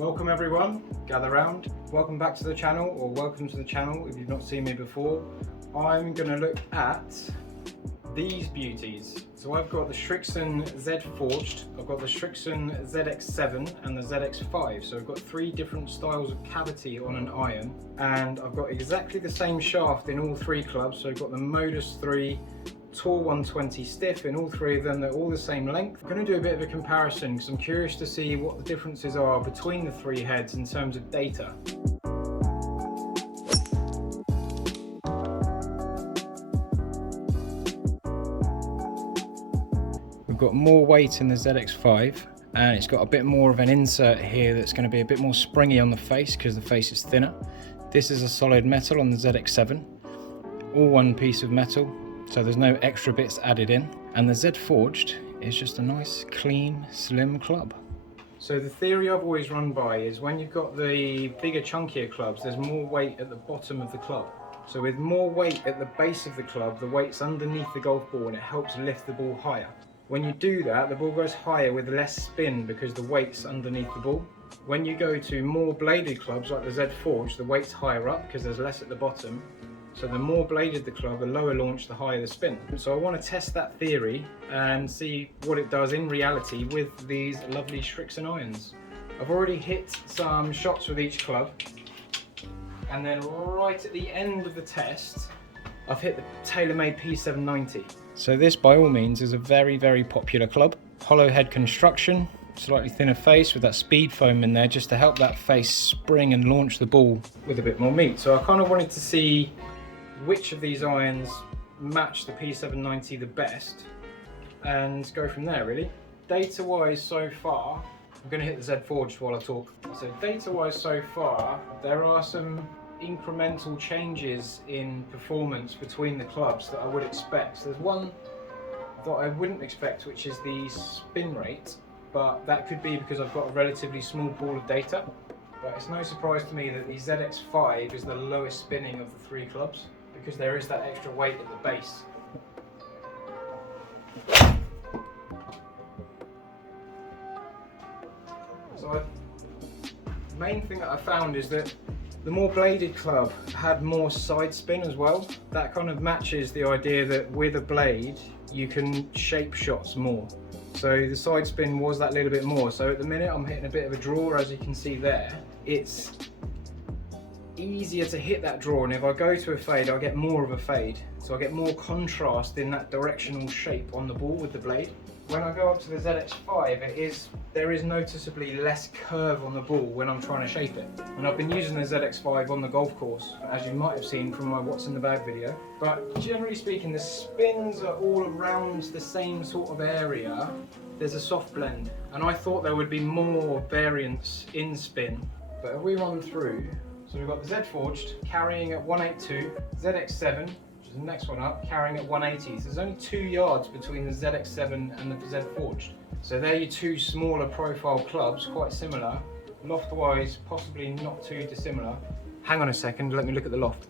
Welcome everyone, gather round. Welcome back to the channel, or welcome to the channel if you've not seen me before. I'm going to look at these beauties. So I've got the Srixon Z Forged, I've got the Srixon ZX7 and the ZX5. So I've got three different styles of cavity on an iron, and I've got exactly the same shaft in all three clubs. So I've got the Modus 3 Tor 120 stiff in all three of them. They're all the same length. I'm going to do a bit of a comparison because I'm curious to see what the differences are between the three heads in terms of data. We've got more weight in the ZX5, and it's got a bit more of an insert here that's going to be a bit more springy on the face because the face is thinner. This is a solid metal on the ZX7, all one piece of metal, so there's no extra bits added in. And the Z Forged is just a nice, clean, slim club. So the theory I've always run by is when you've got the bigger, chunkier clubs, there's more weight at the bottom of the club. So with more weight at the base of the club, the weight's underneath the golf ball and it helps lift the ball higher. When you do that, the ball goes higher with less spin because the weight's underneath the ball. When you go to more bladed clubs like the Z Forged, the weight's higher up because there's less at the bottom. So the more bladed the club, the lower launch, the higher the spin. So I want to test that theory and see what it does in reality with these lovely Srixon irons. I've already hit some shots with each club, and then right at the end of the test, I've hit the Taylormade P790. So this by all means is a very, very popular club. Hollow head construction, slightly thinner face with that speed foam in there just to help that face spring and launch the ball with a bit more meat. So I kind of wanted to see which of these irons match the P790 the best and go from there really. Data wise so far, I'm going to hit the Z Forged while I talk. So data wise so far, there are some incremental changes in performance between the clubs that I would expect. So there's one that I wouldn't expect, which is the spin rate, but that could be because I've got a relatively small pool of data. But it's no surprise to me that the ZX5 is the lowest spinning of the three clubs, because there is that extra weight at the base. So the main thing that I found is that the more bladed club had more side spin as well. That kind of matches the idea that with a blade you can shape shots more. So the side spin was that little bit more. So at the minute I'm hitting a bit of a draw, as you can see there. It's easier to hit that draw, and if I go to a fade, I get more of a fade. So I get more contrast in that directional shape on the ball with the blade. When I go up to the ZX5, there is noticeably less curve on the ball when I'm trying to shape it. And I've been using the ZX5 on the golf course, as you might have seen from my What's in the Bag video. But generally speaking, the spins are all around the same sort of area. There's a soft blend, and I thought there would be more variance in spin. But if we run through, so we've got the Z Forged carrying at 182, ZX7, which is the next one up, carrying at 180. So there's only 2 yards between the ZX7 and the Z Forged. So they're your two smaller profile clubs, quite similar. Loft-wise, possibly not too dissimilar. Hang on a second, let me look at the loft.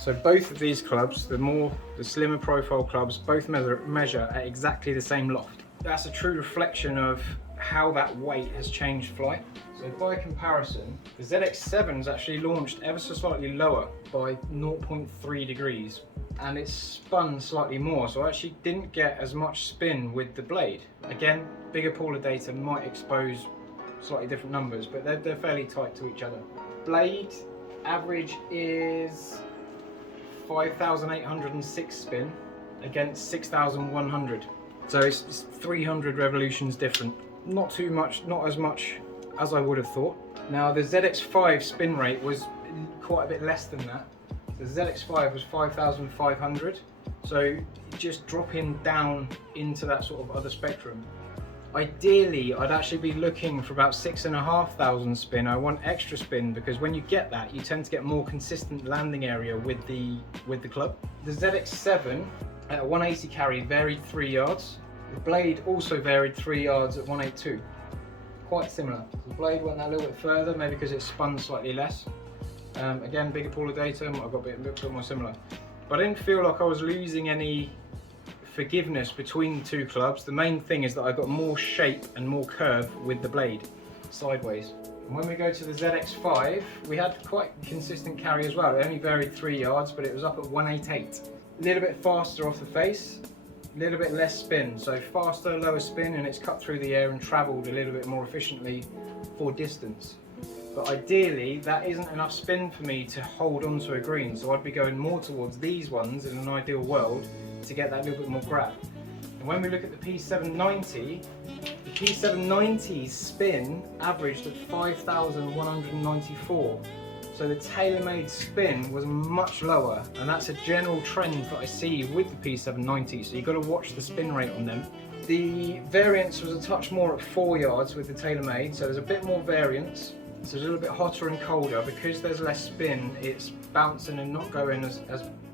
So both of these clubs, the slimmer profile clubs, both measure at exactly the same loft. That's a true reflection of how that weight has changed flight. So by comparison, the ZX7's actually launched ever so slightly lower by 0.3 degrees, and it's spun slightly more, so I actually didn't get as much spin with the blade. Again, bigger pool of data might expose slightly different numbers, but they're fairly tight to each other. Blade average is 5,806 spin against 6,100. So it's 300 revolutions different. Not too much, not as much as I would have thought. Now the ZX5 spin rate was quite a bit less than that. The ZX5 was 5,500. So just dropping down into that sort of other spectrum. Ideally, I'd actually be looking for about 6,500 spin. I want extra spin because when you get that, you tend to get more consistent landing area with the club. The ZX7 at 180 carry varied 3 yards. The blade also varied 3 yards at 182. Quite similar. The blade went that little bit further, maybe because it spun slightly less. Again, bigger pool of data, I've got a bit more similar. But I didn't feel like I was losing any forgiveness between the two clubs. The main thing is that I got more shape and more curve with the blade sideways. And when we go to the ZX5, we had quite consistent carry as well. It only varied 3 yards, but it was up at 188. A little bit faster off the face, a little bit less spin. So faster, lower spin, and it's cut through the air and travelled a little bit more efficiently for distance. But ideally, that isn't enough spin for me to hold onto a green, so I'd be going more towards these ones in an ideal world to get that little bit more grab. And when we look at the P790, the P790's spin averaged at 5,194. So the Taylormade spin was much lower, and that's a general trend that I see with the P790, so you've got to watch the spin rate on them. The variance was a touch more at 4 yards with the Taylormade, so there's a bit more variance. It's a little bit hotter and colder. Because there's less spin, it's bouncing and not going as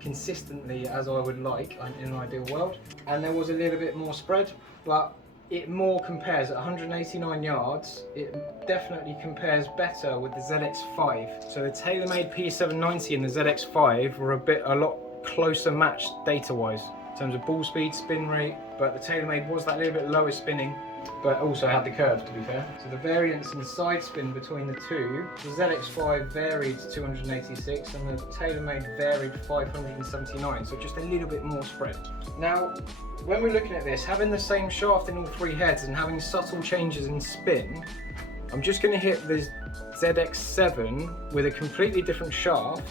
consistently as I would like in an ideal world. And there was a little bit more spread, but it more compares at 189 yards. It definitely compares better with the ZX5. So the Taylormade P790 and the ZX5 were a lot closer matched data-wise in terms of ball speed, spin rate, but the Taylormade was that little bit lower spinning, but also had the curve, to be fair. So the variance in side spin between the two, the ZX5 varied 286 and the Taylormade varied 579, so just a little bit more spread. Now, when we're looking at this, having the same shaft in all 3 heads and having subtle changes in spin, I'm just going to hit the ZX7 with a completely different shaft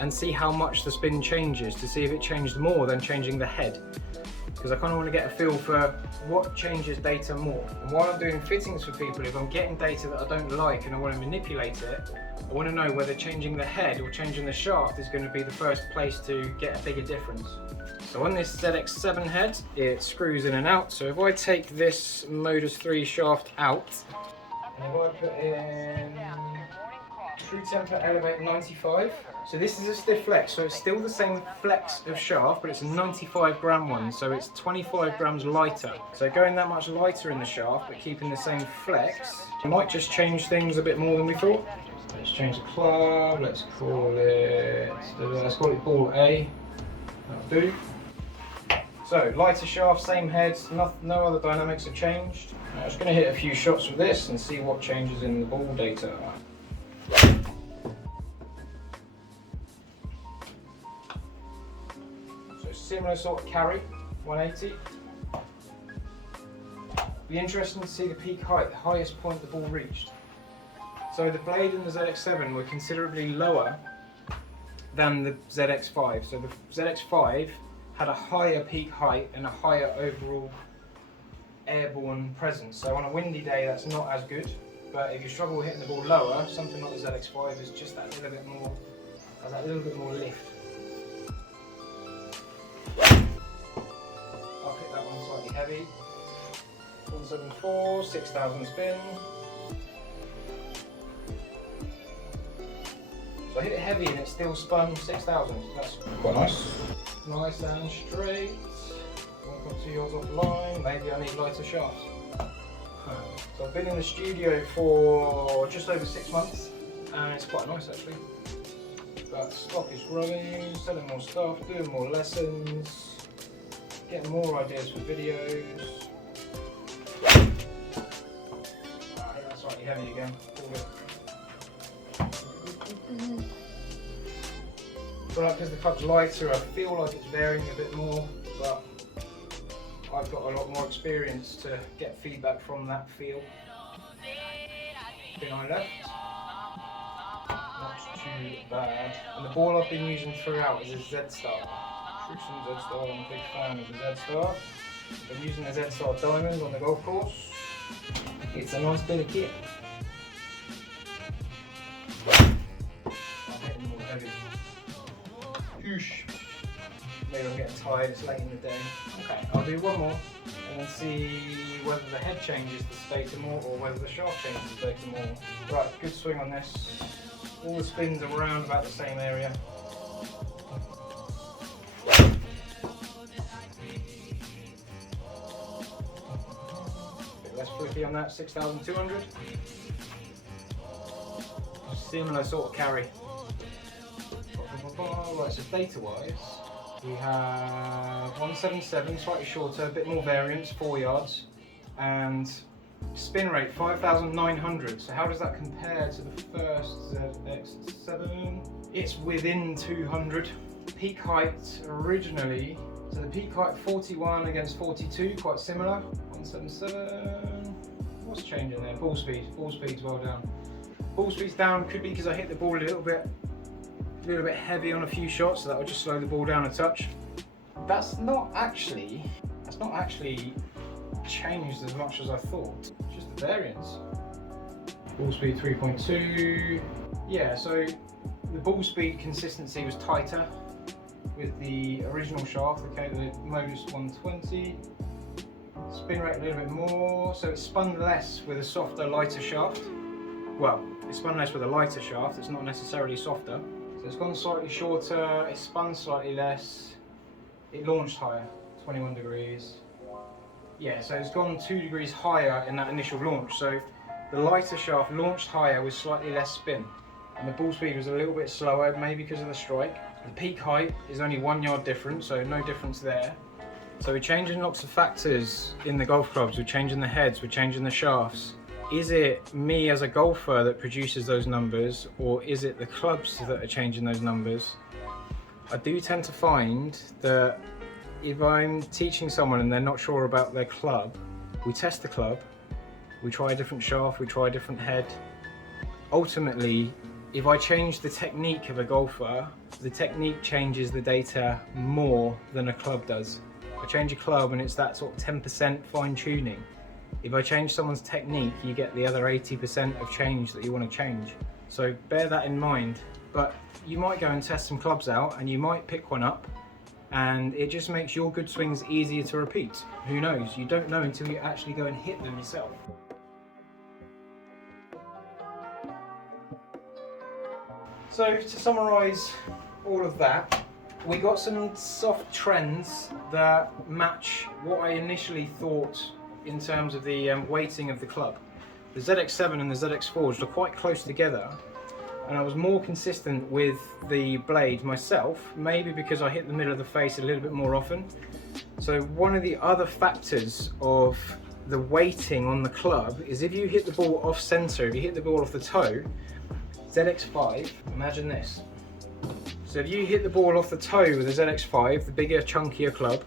and see how much the spin changes, to see if it changed more than changing the head. Because I kind of want to get a feel for what changes data more. And while I'm doing fittings for people, if I'm getting data that I don't like and I want to manipulate it, I want to know whether changing the head or changing the shaft is going to be the first place to get a bigger difference. So on this ZX7 head, it screws in and out. So if I take this Modus 3 shaft out, and if I put in True Temper Elevate 95, so this is a stiff flex, so it's still the same flex of shaft, but it's a 95 gram one, so it's 25 grams lighter. So going that much lighter in the shaft, but keeping the same flex, it might just change things a bit more than we thought. Let's change the club, let's call it ball A, that'll do. So lighter shaft, same head, no other dynamics have changed. I'm just going to hit a few shots with this and see what changes in the ball data. Similar sort of carry, 180. Be interesting to see the peak height, the highest point the ball reached. So the blade in the ZX7 were considerably lower than the ZX5. So the ZX5 had a higher peak height and a higher overall airborne presence. So on a windy day that's not as good, but if you struggle hitting the ball lower, something like the ZX5 is just that little bit more, has that little bit more lift. Heavy, 174, 6,000 spin. So I hit it heavy and it still spun 6,000. That's quite nice. Nice and straight. 1.2 yards off the line. Maybe I need lighter shafts. So I've been in the studio for just over 6 months and it's quite nice actually. But stock is growing, selling more stuff, doing more lessons. Getting more ideas for videos. That's slightly heavy again. But because the club's lighter, I feel like it's varying a bit more, but I've got a lot more experience to get feedback from that feel. Spin I left. Not too bad. And the ball I've been using throughout is a Z-Star. Srixon Z-Star, I'm a big fan of the Z-Star. I'm using the Z-Star Diamond on the golf course. It's a nice bit of kit. I'm hitting more heavy. Whoosh. Maybe I'm getting tired, it's late in the day. Okay, I'll do one more and then see whether the head changes the state more or whether the shaft changes the state more. Right, good swing on this. All the spins are around about the same area. Less flicky on that, 6,200. Similar sort of carry. Right, so data-wise, We have 177, slightly shorter, a bit more variance, 4 yards, and spin rate 5,900. So how does that compare to the first ZX7? It's within 200. Peak height originally, so the peak height 41 against 42, quite similar. 177. What's changing there? Ball speed. Ball speed's well down. Ball speed's down, could be because I hit the ball a little bit heavy on a few shots, so that will just slow the ball down a touch. That's not actually changed as much as I thought. Just the variance. Ball speed 3.2. Yeah, so the ball speed consistency was tighter with the original shaft, okay, the Modus 120. Spin rate a little bit more, so it spun less with a softer, lighter shaft. Well, it spun less with a lighter shaft, it's not necessarily softer. So it's gone slightly shorter, it spun slightly less, it launched higher, 21 degrees. Yeah, so it's gone 2 degrees higher in that initial launch. So the lighter shaft launched higher with slightly less spin. And the ball speed was a little bit slower, maybe because of the strike. The peak height is only 1 yard difference, so no difference there. So we're changing lots of factors in the golf clubs, we're changing the heads, we're changing the shafts. Is it me as a golfer that produces those numbers, or is it the clubs that are changing those numbers? I do tend to find that if I'm teaching someone and they're not sure about their club, we test the club, we try a different shaft, we try a different head. Ultimately, if I change the technique of a golfer, the technique changes the data more than a club does. I change a club and it's that sort of 10% fine tuning. If I change someone's technique, you get the other 80% of change that you want to change. So bear that in mind. But you might go and test some clubs out and you might pick one up and it just makes your good swings easier to repeat. Who knows? You don't know until you actually go and hit them yourself. So to summarise all of that, we got some soft trends that match what I initially thought in terms of the weighting of the club. The ZX7 and the ZX4 are quite close together, and I was more consistent with the blade myself, maybe because I hit the middle of the face a little bit more often. So one of the other factors of the weighting on the club is if you hit the ball off center, if you hit the ball off the toe, ZX5, imagine this. So if you hit the ball off the toe with a ZX5, the bigger, chunkier club,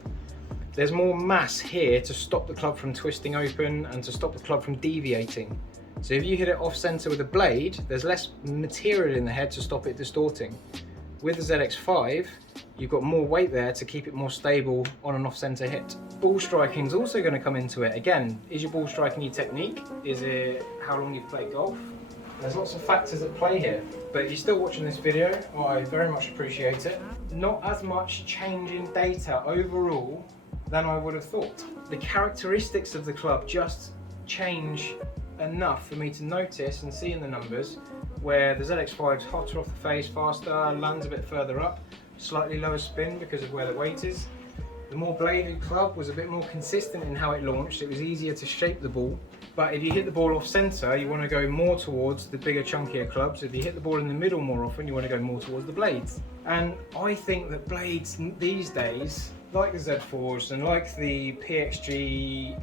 there's more mass here to stop the club from twisting open and to stop the club from deviating. So if you hit it off center with a blade, there's less material in the head to stop it distorting. With the ZX5, you've got more weight there to keep it more stable on an off center hit. Ball striking is also going to come into it. Again, is your ball striking your technique? Is it how long you've played golf? There's lots of factors at play here, but if you're still watching this video, I very much appreciate it. Not as much change in data overall than I would have thought. The characteristics of the club just change enough for me to notice and see in the numbers where the ZX5 is hotter off the face, faster, lands a bit further up, slightly lower spin because of where the weight is. The more bladed club was a bit more consistent in how it launched, it was easier to shape the ball. But if you hit the ball off center, you want to go more towards the bigger, chunkier clubs. If you hit the ball in the middle more often, you want to go more towards the blades. And I think that blades these days, like the Z4s and like the PXG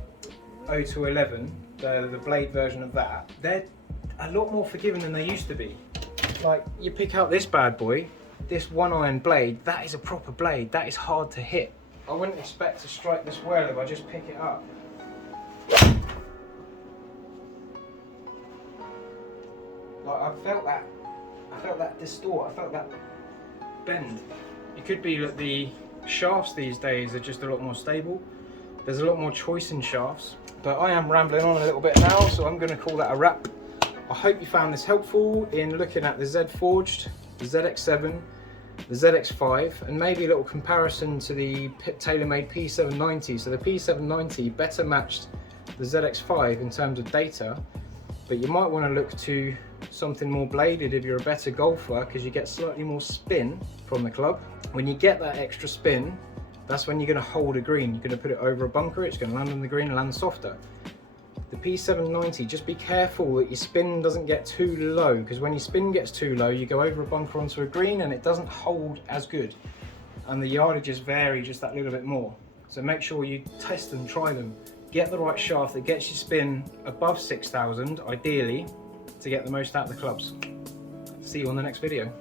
0211, the blade version of that, they're a lot more forgiving than they used to be. Like, you pick out this bad boy, this one iron blade, that is a proper blade, that is hard to hit. I wouldn't expect to strike this well if I just pick it up. Like, I felt that distort, I felt that bend. It could be that the shafts these days are just a lot more stable. There's a lot more choice in shafts. But I am rambling on a little bit now, so I'm going to call that a wrap. I hope you found this helpful in looking at the Z Forged, the ZX7, the ZX5, and maybe a little comparison to the Taylormade P790. So the P790 better matched the ZX5 in terms of data, but you might want to look to something more bladed if you're a better golfer, because you get slightly more spin from the club. When you get that extra spin, that's when you're going to hold a green. You're going to put it over a bunker, it's going to land on the green and land softer. The P790, just be careful that your spin doesn't get too low, because when your spin gets too low, you go over a bunker onto a green and it doesn't hold as good. and the yardages vary just that little bit more. So make sure you test and try them. Get the right shaft that gets you spin above 6,000, ideally, to get the most out of the clubs. See you on the next video.